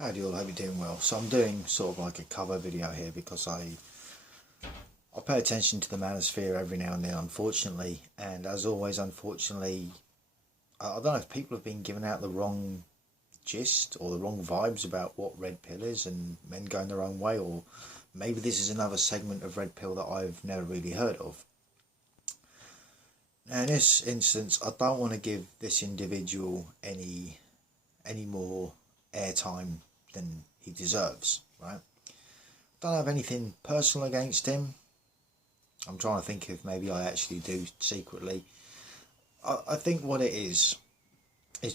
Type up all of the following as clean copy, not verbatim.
How do you all? Hope you're doing well. So I'm doing sort of like a cover video here because I pay attention to the manosphere every now and then, unfortunately, and as always, unfortunately, I don't know if people have been given out the wrong gist or the wrong vibes about what red pill is and men going their own way, or maybe this is another segment of red pill that I've never really heard of. Now, in this instance, I don't want to give this individual any more airtime than he deserves, right? Don't have anything personal against him. I'm trying to think if maybe I actually do secretly. I think what it is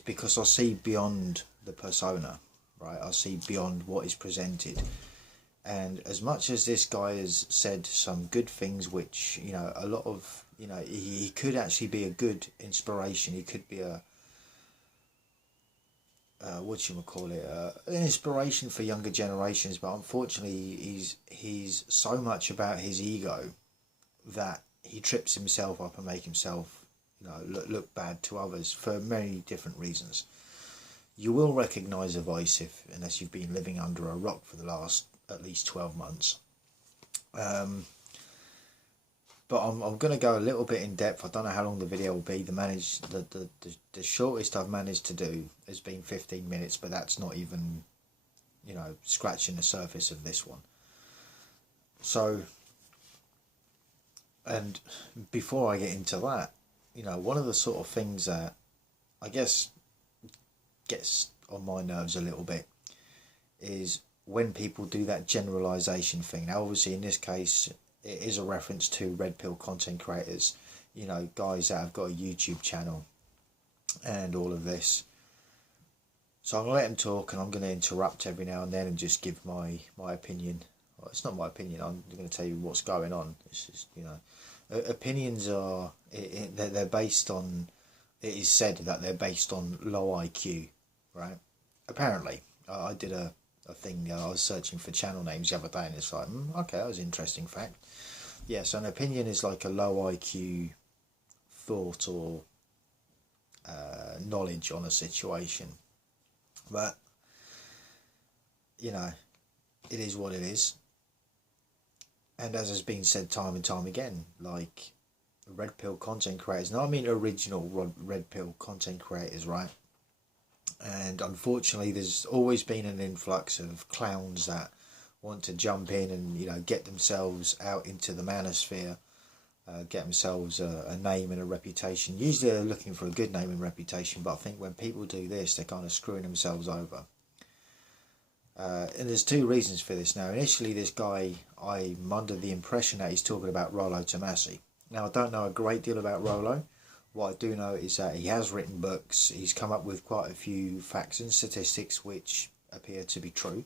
because I see beyond the persona, right? I see beyond what is presented. And as much as this guy has said some good things, which, a lot of, he could actually be a good inspiration. He could be a, an inspiration for younger generations. But unfortunately, he's so much about his ego that he trips himself up and make himself, look bad to others for many different reasons. You will recognise a voice unless you've been living under a rock for the last at least 12 months. But I'm going to go a little bit in depth. I don't know how long the video will be. The shortest I've managed to do has been 15 minutes, but that's not even, scratching the surface of this one. So, and before I get into that, one of the sort of things that I guess gets on my nerves a little bit is when people do that generalization thing. Now, obviously, in this case, it is a reference to red pill content creators, guys that have got a YouTube channel and all of this. So I'm going to let them talk, and I'm going to interrupt every now and then and just give my opinion. Well, it's not my opinion, I'm going to tell you what's going on. It's just, opinions are, they're based on, it is said that they're based on low IQ, right? Apparently. I did a thing, I was searching for channel names the other day, and it's like, okay, that was an interesting fact. Yeah, so an opinion is like a low IQ thought or knowledge on a situation. But, it is what it is. And as has been said time and time again, like red pill content creators, no, I mean original red pill content creators, right? And unfortunately, there's always been an influx of clowns that want to jump in and, get themselves out into the manosphere, get themselves a name and a reputation. Usually they're looking for a good name and reputation, but I think when people do this, they're kind of screwing themselves over. And there's two reasons for this. Now, initially, this guy, I'm under the impression that he's talking about Rollo Tomasi. Now, I don't know a great deal about Rollo. What I do know is that he has written books. He's come up with quite a few facts and statistics which appear to be true.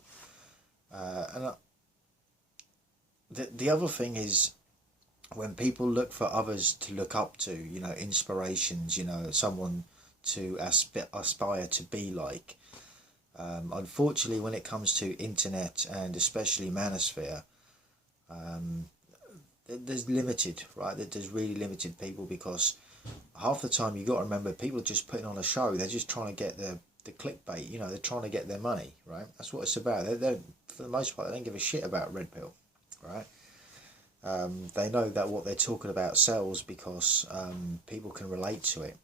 The other thing is, when people look for others to look up to, inspirations, someone to aspire to be like. Unfortunately, when it comes to internet and especially manosphere, there's limited, right? There's really limited people, because half the time you got to remember, people are just putting on a show. They're just trying to get the clickbait. They're trying to get their money, right? That's what it's about. They're for the most part, they don't give a shit about red pill, right? They know that what they're talking about sells because people can relate to it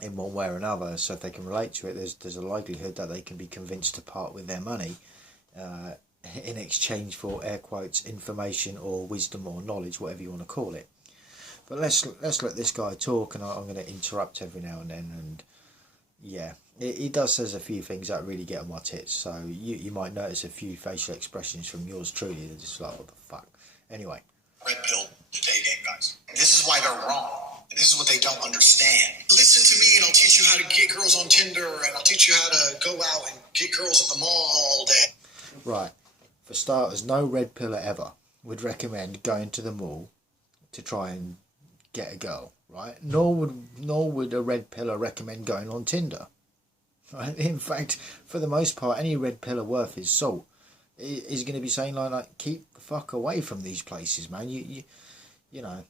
in one way or another. So if they can relate to it, there's a likelihood that they can be convinced to part with their money in exchange for, air quotes, information or wisdom or knowledge, whatever you want to call it. But let's let this guy talk, and I'm going to interrupt every now and then. And yeah, he does says a few things that really get on my tits. So you might notice a few facial expressions from yours truly. They're just like, what the fuck? Anyway. Red pill, the day game guys. And this is why they're wrong. And this is what they don't understand. Listen to me and I'll teach you how to get girls on Tinder, and I'll teach you how to go out and get girls at the mall all day. Right. For starters, no red piller ever would recommend going to the mall to try and get a girl, right? Nor would a red pillar recommend going on Tinder. Right? In fact, for the most part, any red pillar worth his salt is going to be saying like keep the fuck away from these places, man. You know,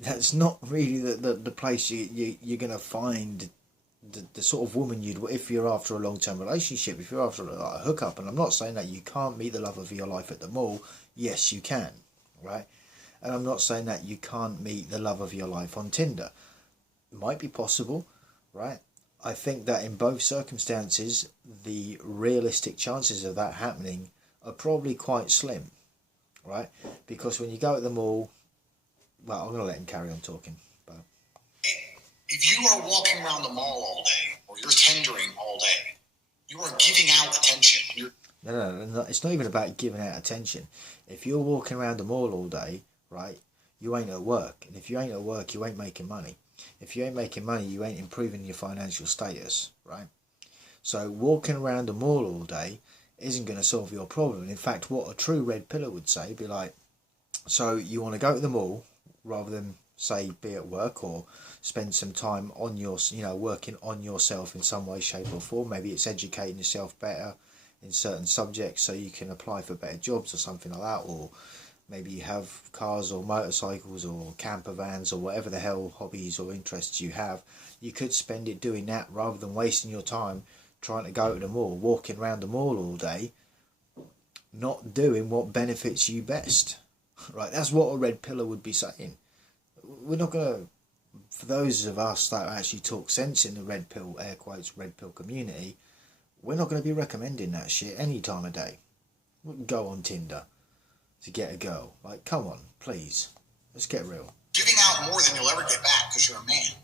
that's not really the place you're going to find the sort of woman you'd, if you're after a long-term relationship, if you're after a hookup, and I'm not saying that you can't meet the love of your life at the mall. Yes, you can, right? And I'm not saying that you can't meet the love of your life on Tinder. It might be possible, right? I think that in both circumstances, the realistic chances of that happening are probably quite slim, right? Because when you go at the mall, well, I'm going to let him carry on talking. But if you are walking around the mall all day, or you're tendering all day, you are giving out attention. No, it's not even about giving out attention. If you're walking around the mall all day, right, you ain't at work. And if you ain't at work, you ain't making money. If you ain't making money, you ain't improving your financial status, right? So walking around the mall all day isn't going to solve your problem. In fact, what a true red pillar would say, be like, so you want to go to the mall rather than, say, be at work, or spend some time on your, working on yourself in some way, shape or form. Maybe it's educating yourself better in certain subjects so you can apply for better jobs or something like that, or maybe you have cars or motorcycles or camper vans or whatever the hell hobbies or interests you have. You could spend it doing that rather than wasting your time trying to go to the mall, walking around the mall all day, not doing what benefits you best. Right, that's what a red pillar would be saying. We're not going to, for those of us that actually talk sense in the red pill, air quotes, red pill community, we're not going to be recommending that shit any time of day. Go on Tinder to get a girl. Like, come on, please. Let's get real. Giving out more than you'll ever get back because you're a man.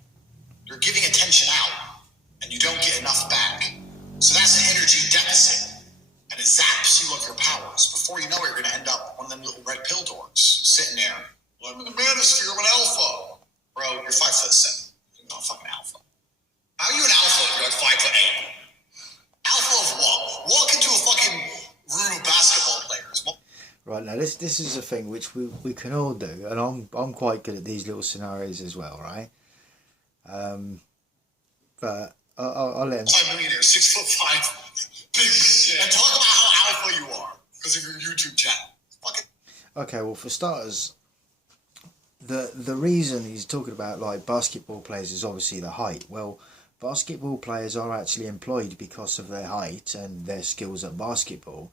You're giving attention out, and you don't get enough back. So that's an energy deficit, and it zaps you of your powers. Before you know it, you're going to end up one of them little red pill dorks sitting there. Well, I'm in the manosphere, I'm an alpha. Bro, you're 5'7". You're not a fucking alpha. How are you an alpha if you're like 5'8"? Alpha of what? Walk into a fucking room of basketball players. Right, now this is a thing which we can all do, and I'm quite good at these little scenarios as well, right? But I'll let him. Millionaire, 6'5", big shit. And talk about how alpha you are because of your YouTube channel. Fuck it. Okay, well, for starters, the reason he's talking about like basketball players is obviously the height. Well, basketball players are actually employed because of their height and their skills at basketball.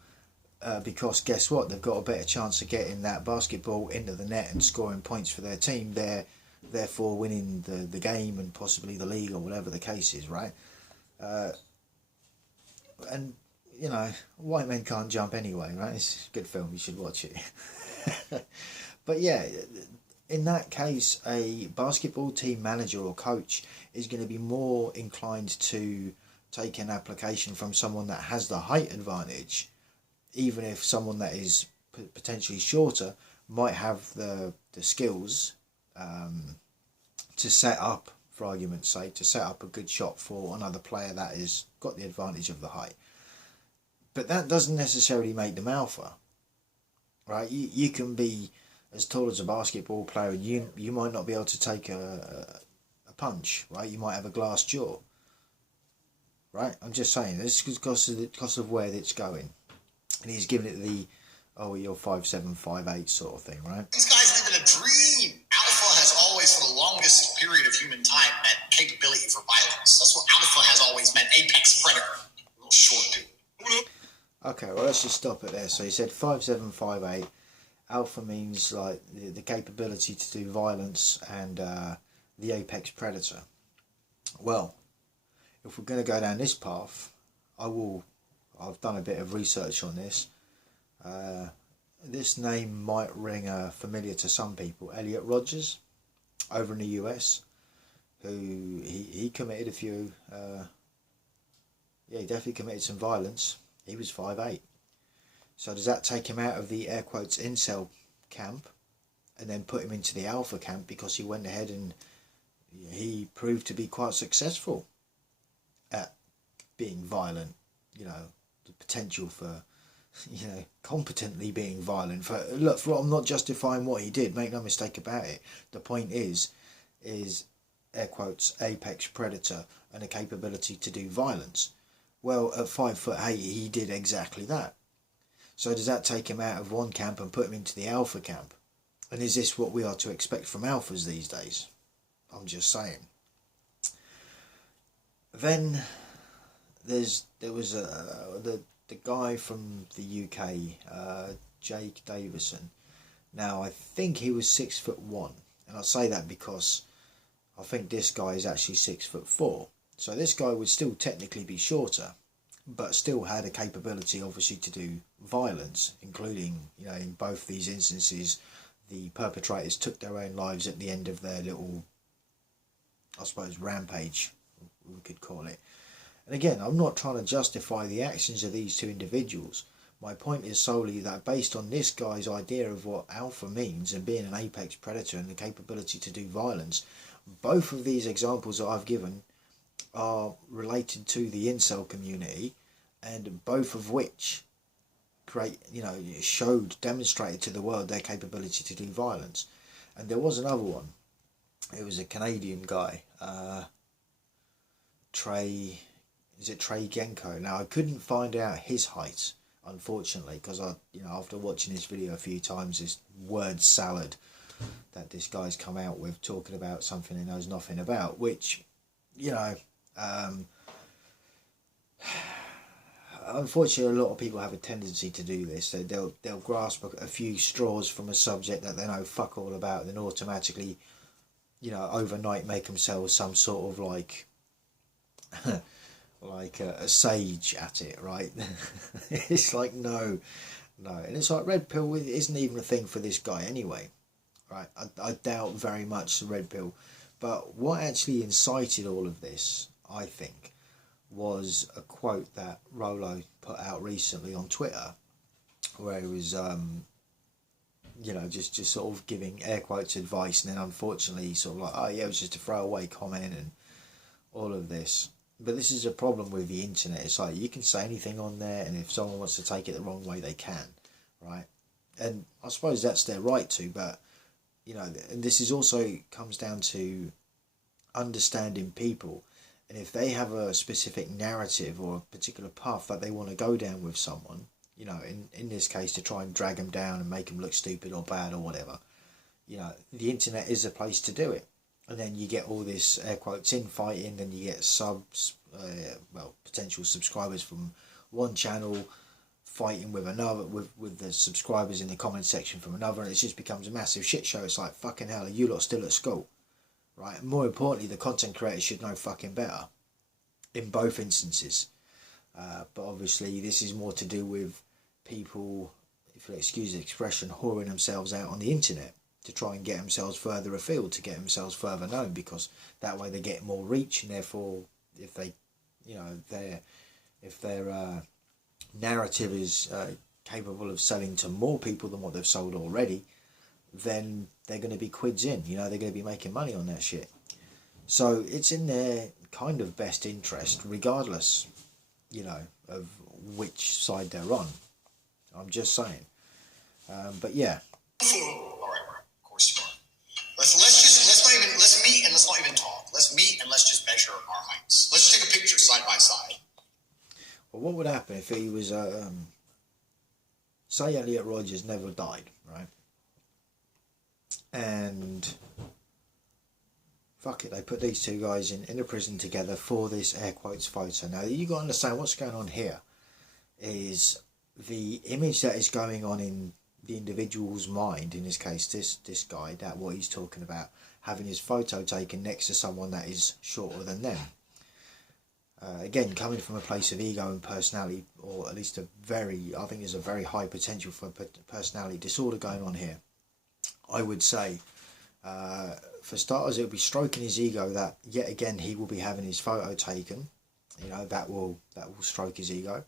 Because guess what? They've got a better chance of getting that basketball into the net and scoring points for their team. They're therefore winning the game and possibly the league or whatever the case is, right? And, white men can't jump anyway, right? It's a good film, you should watch it. But yeah, in that case, a basketball team manager or coach is going to be more inclined to take an application from someone that has the height advantage, even if someone that is potentially shorter might have the skills to set up, for argument's sake, to set up a good shot for another player that has got the advantage of the height. But that doesn't necessarily make them alpha, right? You can be as tall as a basketball player, and you might not be able to take a punch, right? You might have a glass jaw, right? I'm just saying, this is because of where it's going. And he's giving it the, oh, you're 5'7", 5'8" sort of thing, right? These guys live in a dream. Alpha has always, for the longest period of human time, meant capability for violence. That's what alpha has always meant. Apex predator. A little short dude. Okay, well, let's just stop it there. So he said 5'7", 5'8". Alpha means like the capability to do violence and the apex predator. Well, if we're going to go down this path, I've done a bit of research on this. This name might ring familiar to some people. Elliot Rodgers, over in the US, who he committed a few. He definitely committed some violence. He was 5'8". So does that take him out of the air quotes incel camp, and then put him into the alpha camp because he went ahead and he proved to be quite successful at being violent? The potential for, competently being violent. I'm not justifying what he did, make no mistake about it. The point is air quotes apex predator and a capability to do violence. Well, at 5'8", he did exactly that. So does that take him out of one camp and put him into the alpha camp? And is this what we are to expect from alphas these days? I'm just saying. Then there was the guy from the UK, Jake Davison. Now I think he was 6'1", and I say that because I think this guy is actually 6'4". So this guy would still technically be shorter, but still had a capability, obviously, to do violence, including, in both these instances, the perpetrators took their own lives at the end of their little, I suppose, rampage, we could call it. And again, I'm not trying to justify the actions of these two individuals. My point is solely that based on this guy's idea of what alpha means and being an apex predator and the capability to do violence, both of these examples that I've given are related to the incel community, and both of which demonstrated to the world their capability to do violence. And there was another one. It was a Canadian guy, Trey Genko. Now I couldn't find out his height, unfortunately, because after watching this video a few times, this word salad that this guy's come out with, talking about something he knows nothing about, which, unfortunately, a lot of people have a tendency to do this. They'll grasp a few straws from a subject that they know fuck all about, and then automatically, overnight make themselves some sort of like a sage at it, right? It's like no, and it's like red pill isn't even a thing for this guy anyway, right? I doubt very much the red pill, but what actually incited all of this, I think, was a quote that Rolo put out recently on Twitter, where he was, just sort of giving air quotes advice, and then unfortunately sort of like, oh yeah, it was just a throwaway comment and all of this. But this is a problem with the internet. It's like you can say anything on there, and if someone wants to take it the wrong way, they can, right? And I suppose that's their right to, but, and this is also comes down to understanding people. And if they have a specific narrative or a particular path that they want to go down with someone, in this case to try and drag them down and make them look stupid or bad or whatever, the internet is a place to do it. And then you get all this air quotes infighting, then you get potential subscribers from one channel fighting with another, with the subscribers in the comment section from another, and it just becomes a massive shit show. It's like, fucking hell, are you lot still at school? Right? And more importantly, the content creators should know fucking better in both instances. But obviously this is more to do with people, if you'll excuse the expression, whoring themselves out on the internet to try and get themselves further afield, to get themselves further known, because that way they get more reach, and therefore if they, if their narrative is capable of selling to more people than what they've sold already, then they're going to be quids in, they're going to be making money on that shit. So it's in their kind of best interest, regardless, of which side they're on. I'm just saying. But yeah. All right, of course you are. Let's meet and let's not even talk. Let's meet and let's just measure our heights. Let's just take a picture side by side. Well, what would happen if he was, say Elliot Rodgers never died, right? And fuck it, they put these two guys in a prison together for this air quotes photo. Now you got to understand what's going on here is the image that is going on in the individual's mind, in this case this guy, that what he's talking about, having his photo taken next to someone that is shorter than them. Again, coming from a place of ego and personality, or at least I think there's a very high potential for personality disorder going on here. I would say, for starters, it would be stroking his ego that yet again he will be having his photo taken. That will stroke his ego.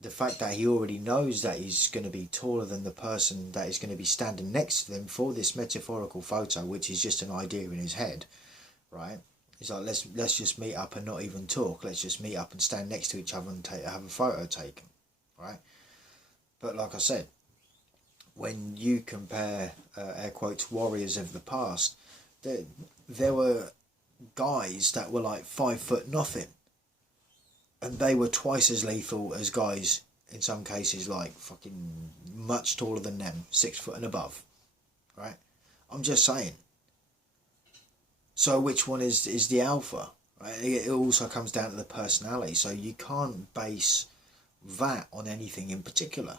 The fact that he already knows that he's going to be taller than the person that is going to be standing next to them for this metaphorical photo, which is just an idea in his head, right? It's like, let's just meet up and not even talk. Let's just meet up and stand next to each other and have a photo taken, right? But like I said, when you compare air quotes warriors of the past, there were guys that were like 5 foot nothing, and they were twice as lethal as guys in some cases like fucking much taller than them, 6 foot and above, right? I'm just saying. So which one is the alpha, right? It also comes down to the personality, so you can't base that on anything in particular,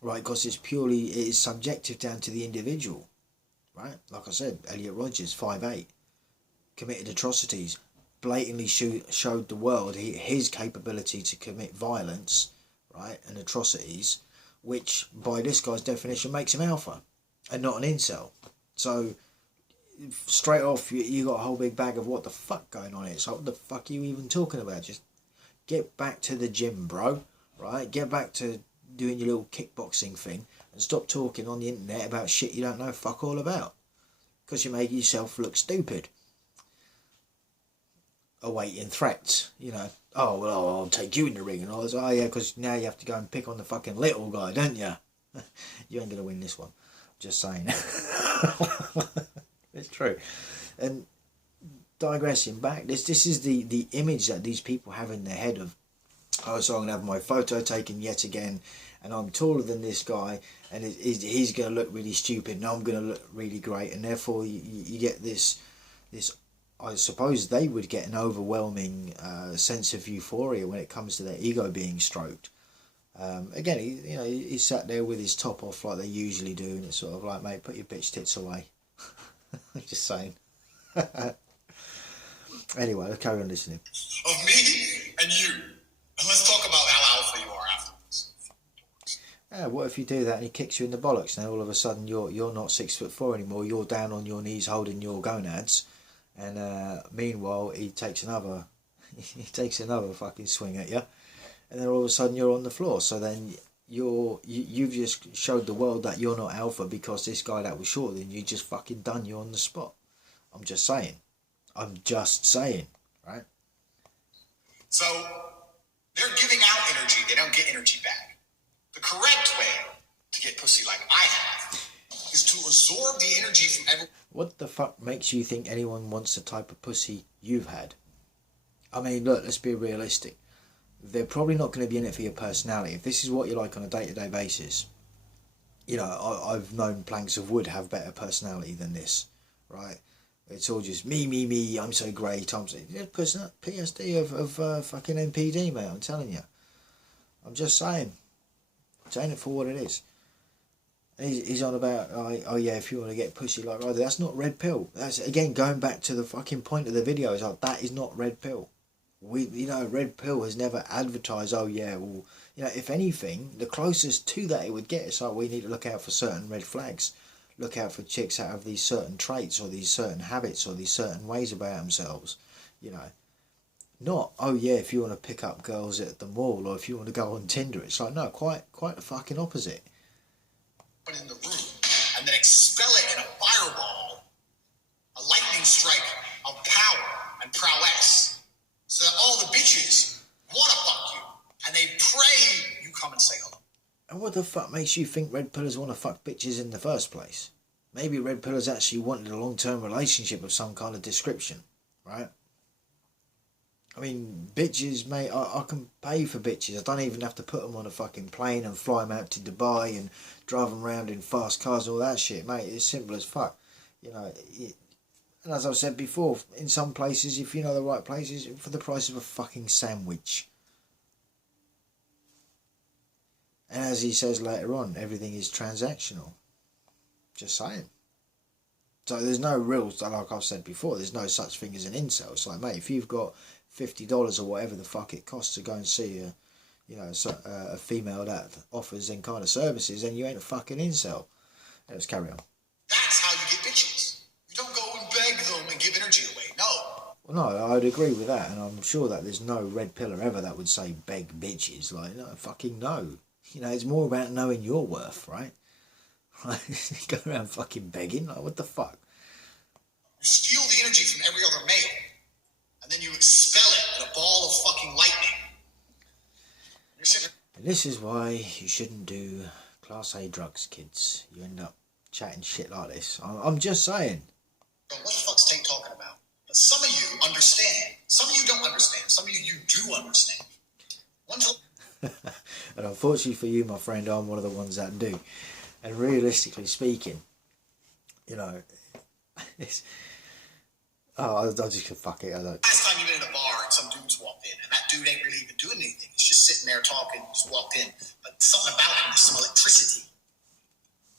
right? Because it is subjective down to the individual, right? Like I said, Elliot Rodgers, 5'8", committed atrocities, blatantly showed the world his capability to commit violence, right, and atrocities, which by this guy's definition makes him alpha and not an incel. So straight off you got a whole big bag of what the fuck going on here. So what the fuck are you even talking about? Just get back to the gym, bro, right? Get back to doing your little kickboxing thing and stop talking on the internet about shit you don't know fuck all about, because you make yourself look stupid. Awaiting threats, you know. Oh, well, I'll take you in the ring. And I was, oh yeah, because now you have to go and pick on the fucking little guy, don't you? You ain't going to win this one. Just saying. It's true. And digressing back, this is the image that these people have in their head of, oh, so I'm going to have my photo taken yet again, and I'm taller than this guy, and he's going to look really stupid, and I'm going to look really great, and therefore you get this, I suppose they would get an overwhelming sense of euphoria when it comes to their ego being stroked. Again, he sat there with his top off like they usually do, and it's sort of like, mate, put your bitch tits away. I'm just saying. Anyway, let's carry on listening. Of me and you. And let's talk about how alpha you are afterwards. Yeah, what if you do that and he kicks you in the bollocks? Now all of a sudden you're not 6'4" anymore. You're down on your knees holding your gonads, and meanwhile he takes another fucking swing at you, and then all of a sudden you're on the floor. So then you've just showed the world that you're not alpha because this guy that was shorter than you just fucking done you on the spot. I'm just saying, right? So they're giving out energy, they don't get energy back. The correct way to get pussy like I have is to absorb the energy from everyone. What the fuck makes you think anyone wants the type of pussy you've had? I mean, look, let's be realistic. They're probably not going to be in it for your personality. If this is what you're like on a day-to-day basis, I've known planks of wood have better personality than this, right? It's all just me, I'm so great, I'm so... PSD of fucking NPD, mate, I'm telling you. I'm just saying. I'm saying it for what it is. And he's on about, oh yeah, if you want to get pussy like Ryder, that's not red pill. That's, again, going back to the fucking point of the video, it's like, that is not red pill. Red pill has never advertised, oh yeah, well, if anything, the closest to that it would get is like, we need to look out for certain red flags. Look out for chicks that have these certain traits or these certain habits or these certain ways about themselves, Not, oh yeah, if you want to pick up girls at the mall or if you want to go on Tinder. It's like, no, quite the fucking opposite. In the room and then expel it in a fireball, a lightning strike of power and prowess, so that all the bitches want to fuck you and they pray you come and say hello. And what the fuck makes you think red pillars want to fuck bitches in the first place? Maybe red pillars actually wanted a long-term relationship of some kind of description, right? I mean, bitches, mate, I can pay for bitches. I don't even have to put them on a fucking plane and fly them out to Dubai and drive them around in fast cars and all that shit, mate. It's simple as fuck. And as I've said before, in some places, if you know the right places, for the price of a fucking sandwich. And as he says later on, everything is transactional. Just saying. So there's no rules, like I've said before, there's no such thing as an incel. It's like, mate, if you've got $50 or whatever the fuck it costs to go and see a female that offers them kind of services, then you ain't a fucking incel. Let's carry on. That's how you get bitches. You don't go and beg them and give energy away. No. Well, no, I'd agree with that, and I'm sure that there's no red pillar ever that would say beg bitches. Like, no, fucking no. It's more about knowing your worth, right? Go around fucking begging, like, what the fuck? You steal the energy from every other male, and then you expel it in a ball of fucking lightning. And this is why you shouldn't do Class A drugs, kids. You end up chatting shit like this. I'm just saying. What the fuck's Tate talking about? But some of you understand. Some of you don't understand. Some of you do understand. And unfortunately for you, my friend, I'm one of the ones that do. And realistically speaking, it's... I'll just fuck it. I don't. Last time imagine you've been in a bar and some dude's walked in, and that dude ain't really even doing anything. He's just sitting there talking, just walked in. But something about him, there's some electricity.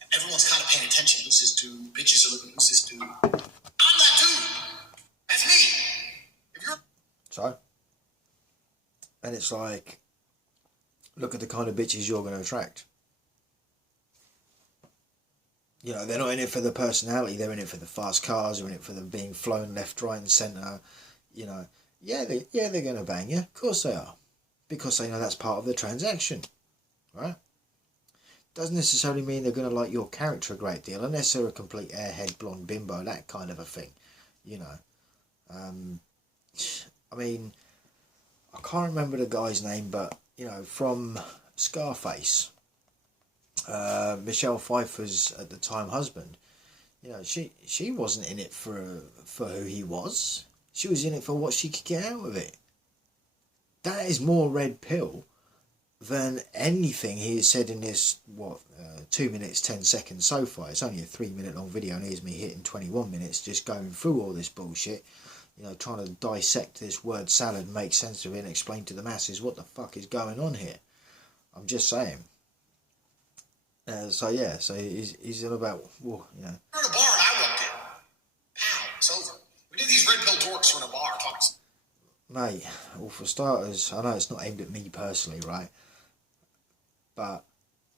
And everyone's kind of paying attention. Who's this dude? Bitches are looking, who's this dude? I'm that dude. That's me. If you're... So, and it's like, look at the kind of bitches you're going to attract. You know, they're not in it for the personality, they're in it for the fast cars, they're in it for them being flown left, right and centre. You know, they're going to bang you. Of course they are. Because they know that's part of the transaction. Right? Doesn't necessarily mean they're going to like your character a great deal, unless they're a complete airhead, blonde bimbo, that kind of a thing. You know. I mean, I can't remember the guy's name, but, you know, from Scarface... Michelle Pfeiffer's at the time husband, you know, she wasn't in it for who he was. She was in it for what she could get out of it. That is more red pill than anything he has said in this 2 minutes 10 seconds so far. It's only a 3 minute long video, and here's me hitting 21 minutes just going through all this bullshit. You know, trying to dissect this word salad, make sense of it, and explain to the masses what the fuck is going on here. I'm just saying. So he's all about, well, you know. We're in a bar and I walked in. Pow, it's over. We did these red pill dorks who are in a bar talking. Mate, well, for starters, I know it's not aimed at me personally, right? But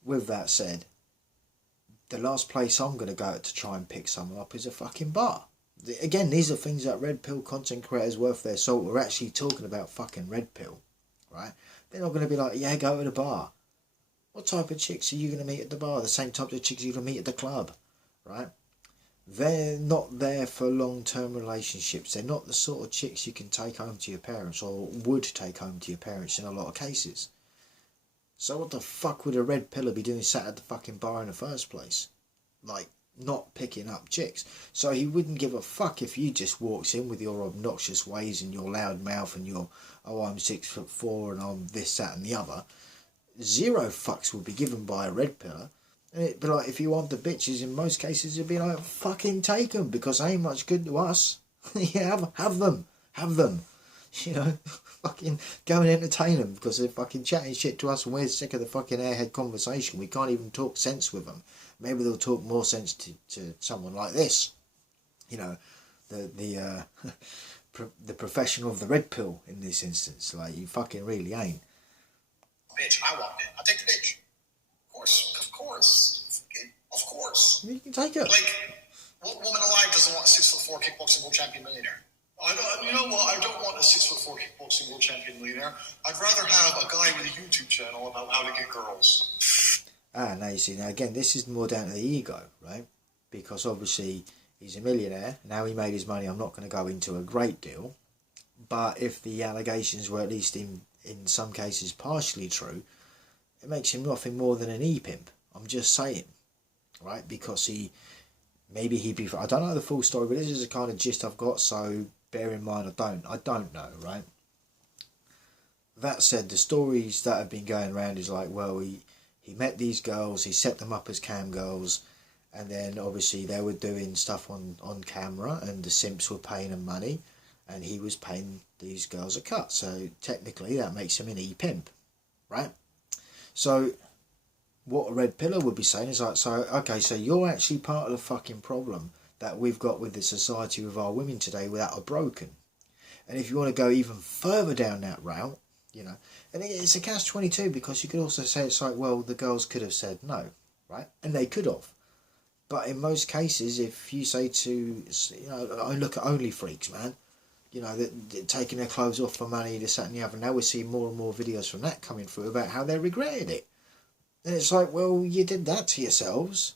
with that said, the last place I'm going to go to try and pick someone up is a fucking bar. Again, these are things that red pill content creators worth their salt are actually talking about fucking red pill, right? They're not going to be like, yeah, go to the bar. What type of chicks are you going to meet at the bar? The same type of chicks you're going to meet at the club, right? They're not there for long-term relationships. They're not the sort of chicks you can take home to your parents, or would take home to your parents in a lot of cases. So what the fuck would a red pillar be doing sat at the fucking bar in the first place? Like, not picking up chicks. So he wouldn't give a fuck if you just walks in with your obnoxious ways and your loud mouth and your, oh, I'm 6'4" and I'm this, that and the other. Zero fucks would be given by a red pillar. And it'd be like, if you want the bitches, in most cases it'd be like, fucking take them, because they ain't much good to us. Yeah, have them. You know, fucking go and entertain them, because they're fucking chatting shit to us and we're sick of the fucking airhead conversation. We can't even talk sense with them. Maybe they'll talk more sense to someone like this. You know, the professional of the red pill in this instance. Like, you fucking really ain't. Bitch, I walked in. I'll take the bitch. Of course. You can take her. Like, what woman alive doesn't want a 6'4" kickboxing world champion millionaire? You know what? I don't want a 6'4" kickboxing world champion millionaire. I'd rather have a guy with a YouTube channel about how to get girls. Now you see, now again, this is more down to the ego, right? Because obviously he's a millionaire. Now he made his money. I'm not going to go into a great deal. But if the allegations were at least in some cases partially true, it makes him nothing more than an e-pimp. I'm just saying, right? Because maybe he'd be, I don't know the full story, but this is the kind of gist I've got, so bear in mind I don't know, right? That said, the stories that have been going around is like, well, he met these girls, he set them up as cam girls, and then obviously they were doing stuff on camera, and the simps were paying him money, and he was paying these girls a cut. So technically that makes him an e-pimp, right? So what a red pillar would be saying is like, so okay, so you're actually part of the fucking problem that we've got with the society with our women today that are broken. And if you want to go even further down that route, you know, and it's a catch-22, because you could also say it's like, well, the girls could have said no, right? And they could have. But in most cases, if you say to, you know, I look at Only Freaks, man, you know, that taking their clothes off for money, this, that and the other. Now we're seeing more and more videos from that coming through about how they regretted it. And it's like, well, you did that to yourselves.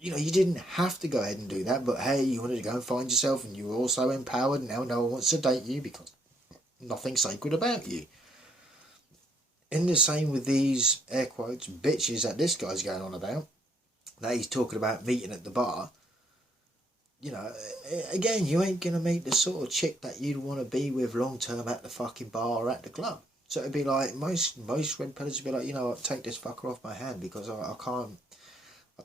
You know, you didn't have to go ahead and do that, but hey, you wanted to go and find yourself, and you were also empowered, and now no one wants to date you because nothing sacred about you. In the same with these, air quotes, bitches that this guy's going on about, that he's talking about meeting at the bar. You know, again, you ain't going to meet the sort of chick that you'd want to be with long term at the fucking bar or at the club. So it'd be like, most red pillars would be like, you know what, take this fucker off my hand, because I don't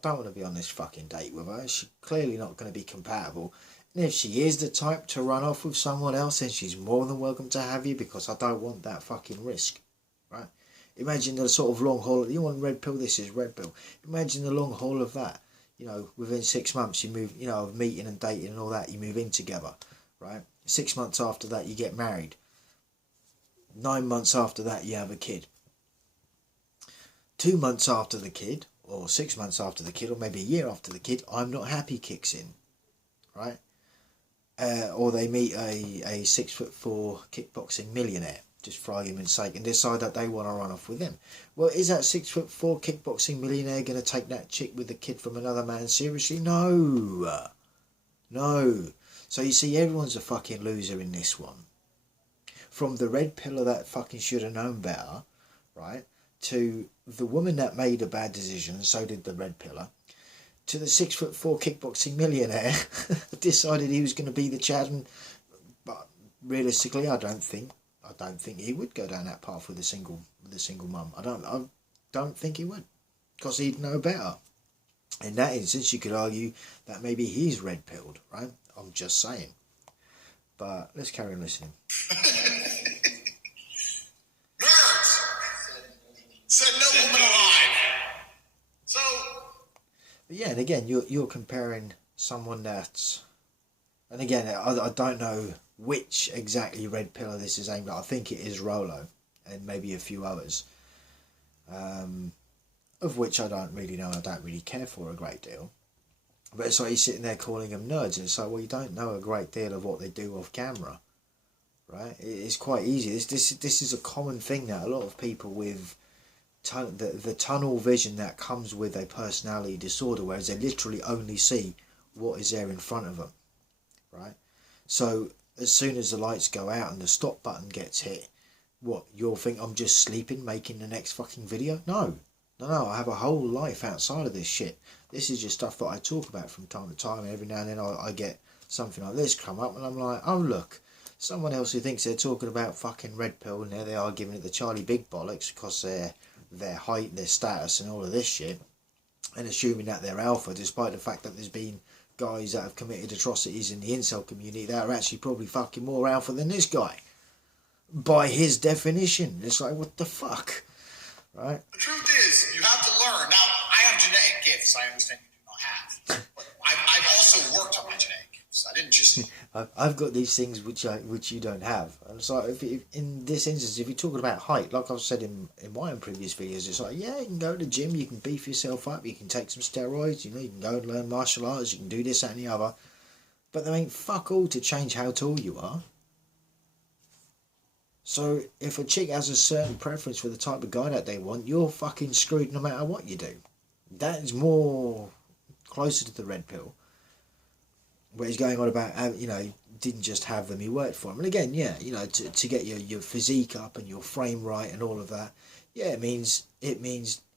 want to be on this fucking date with her. She's clearly not going to be compatible. And if she is the type to run off with someone else, then she's more than welcome to have you, because I don't want that fucking risk, right? Imagine the sort of long haul. You want red pill, this is red pill. Imagine the long haul of that. You know, within 6 months you move, you know, of meeting and dating and all that, you move in together, right? 6 months after that you get married. 9 months after that you have a kid. 2 months after the kid, or 6 months after the kid, or maybe a year after the kid, I'm not happy kicks in, right? Or they meet a 6'4" kickboxing millionaire, just for argument's sake, and decide that they want to run off with him. Well, is that 6'4" kickboxing millionaire going to take that chick with the kid from another man seriously? No. No. So you see, everyone's a fucking loser in this one. From the red pillar that fucking should have known better, right, to the woman that made a bad decision, and so did the red pillar, to the 6'4" kickboxing millionaire decided he was going to be the Chad, but realistically, I don't think he would go down that path with a single mum. I don't think he would, because he'd know better. In that instance, you could argue that maybe he's red pilled, right? I'm just saying. But let's carry on listening. Nerds said no woman alive. So. But yeah, and again, you're comparing someone that's, and again, I don't know which exactly red pillar this is aimed at. I think it is Rolo, and maybe a few others, of which I don't really know. I don't really care for a great deal. But it's like he's sitting there calling them nerds, and it's like, well, you don't know a great deal of what they do off camera, right? It's quite easy. This is a common thing that a lot of people with the tunnel vision that comes with a personality disorder, whereas they literally only see what is there in front of them, right? So as soon as the lights go out and the stop button gets hit, what, you'll think I'm just sleeping making the next fucking video? No, I have a whole life outside of this shit. This is just stuff that I talk about from time to time, and every now and then I get something like this come up and I'm like, oh look, someone else who thinks they're talking about fucking red pill, and there they are giving it the Charlie Big bollocks because their height, their status and all of this shit, and assuming that they're alpha, despite the fact that there's been guys that have committed atrocities in the incel community that are actually probably fucking more alpha than this guy, by his definition. It's like, what the fuck, right? The truth is, you have to learn. Now, I have genetic gifts I understand you do not have. But I've also worked on my genetic gifts. I didn't just... I've got these things which you don't have. And so if in this instance, if you're talking about height, like I've said in my own previous videos, it's like, yeah, you can go to the gym, you can beef yourself up, you can take some steroids, you know, you can go and learn martial arts, you can do this, that and the other. But there ain't fuck all to change how tall you are. So if a chick has a certain preference for the type of guy that they want, you're fucking screwed no matter what you do. That is more closer to the red pill, where he's going on about, you know, he didn't just have them, he worked for them. And again, yeah, you know, to get your physique up and your frame right and all of that, yeah, it means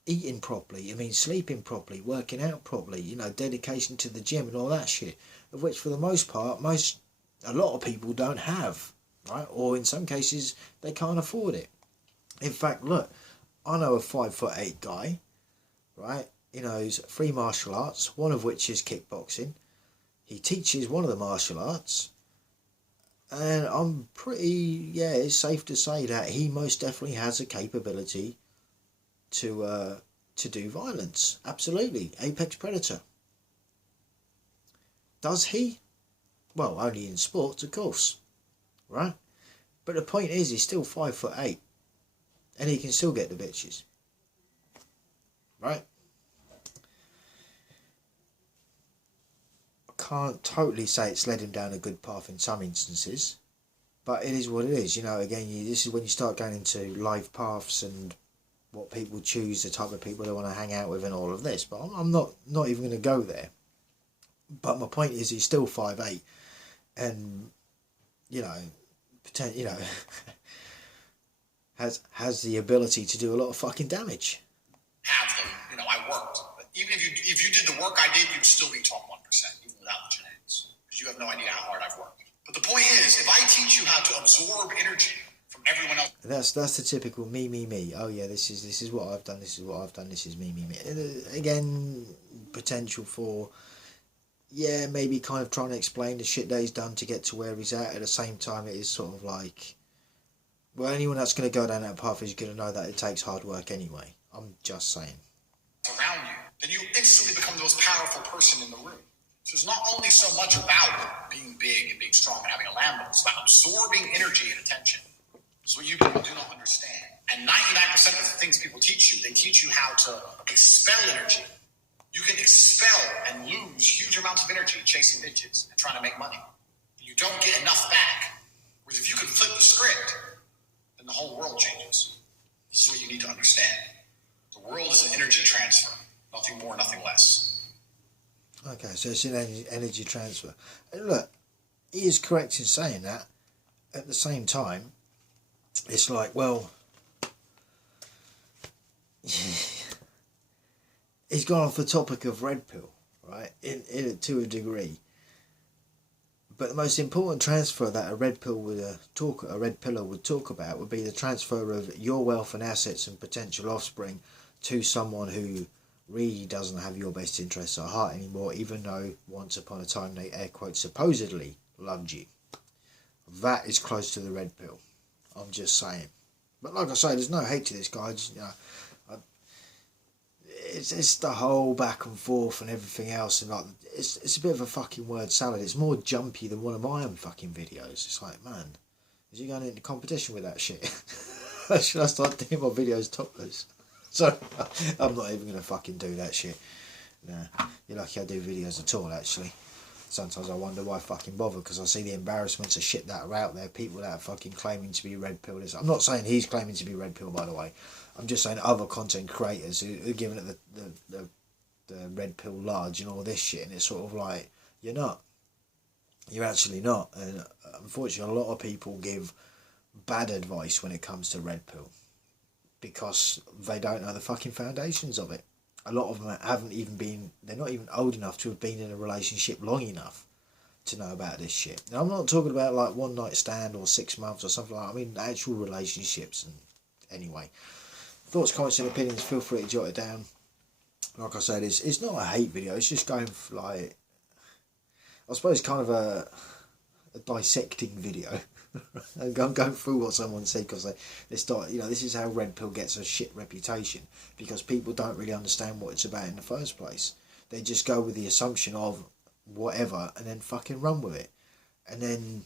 eating properly, it means sleeping properly, working out properly, you know, dedication to the gym and all that shit, of which for the most part, a lot of people don't have, right? Or in some cases, they can't afford it. In fact, look, I know a 5'8" guy, right? He knows 3 martial arts, one of which is kickboxing. He teaches one of the martial arts, and I'm it's safe to say that he most definitely has a capability to do violence. Absolutely, apex predator. Does he? Well, only in sports, of course, right? But the point is, he's still 5'8", and he can still get the bitches, right? Can't totally say it's led him down a good path in some instances, but it is what it is. You know, again, this is when you start going into life paths and what people choose, the type of people they want to hang out with and all of this, but I'm not even going to go there. But my point is, he's still 5'8", and you know, has the ability to do a lot of fucking damage. Have them. You know, I worked. But even if you did the work I did, you'd still be top 1%, even without the genetics. Because you have no idea how hard I've worked. But the point is, if I teach you how to absorb energy from everyone else... That's the typical me. Oh yeah, this is what I've done, this is what I've done, this is me. Again, potential for yeah, maybe kind of trying to explain the shit that he's done to get to where he's at the same time, it is sort of like, well, anyone that's going to go down that path is going to know that it takes hard work anyway. I'm just saying. Around you, then you instantly become the most powerful person in the room. So it's not only so much about being big and being strong and having a Lambo, it's about absorbing energy and attention. It's what you people do not understand. And 99% of the things people teach you, they teach you how to expel energy. You can expel and lose huge amounts of energy chasing bitches and trying to make money. And you don't get enough back. Whereas if you can flip the script, then the whole world changes. This is what you need to understand. The world is an energy transfer. Nothing more, nothing less. Okay, so it's an energy transfer. And look, he is correct in saying that. At the same time, it's like, well, he's gone off the topic of red pill, right? To a degree. But the most important transfer that a red pillar would talk about would be the transfer of your wealth and assets and potential offspring to someone who really doesn't have your best interests at heart anymore, even though once upon a time they, air quotes, supposedly loved you. That is close to the red pill. I'm just saying. But like I say, there's no hate to this guy. Just, it's the whole back and forth and everything else, and like it's a bit of a fucking word salad. It's more jumpy than one of my own fucking videos. It's like, man, is he going into competition with that shit? Should I start doing my videos topless? So I'm not even gonna fucking do that shit. Nah, you're lucky I do videos at all. Actually, sometimes I wonder why I fucking bother, because I see the embarrassments of shit that are out there. People that are fucking claiming to be red pill. I'm not saying he's claiming to be red pill, by the way. I'm just saying other content creators who are giving it the red pill large and all this shit, and it's sort of like, you're not. You're actually not. And unfortunately, a lot of people give bad advice when it comes to red pill because they don't know the fucking foundations of it. A lot of them they're not even old enough to have been in a relationship long enough to know about this shit. Now, I'm not talking about like one night stand or 6 months or something like that. I mean actual relationships. And anyway, thoughts, comments and opinions, feel free to jot it down. Like I said, it's not a hate video, it's just going for like, I suppose kind of a dissecting video. I'm going through what someone said, because they start, this is how red pill gets a shit reputation, because people don't really understand what it's about in the first place. They just go with the assumption of whatever and then fucking run with it. And then,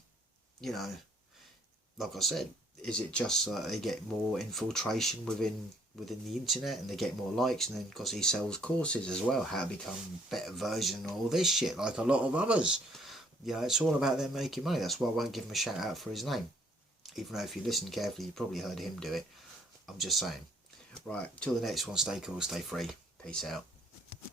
like I said, is it just they get more infiltration within the internet and they get more likes, and then because he sells courses as well, how to become a better version of all this shit, like a lot of others. It's all about them making money. That's why I won't give him a shout out for his name, even though if you listen carefully you probably heard him do it. I'm just saying. Right, till the next one, stay cool, stay free, peace out.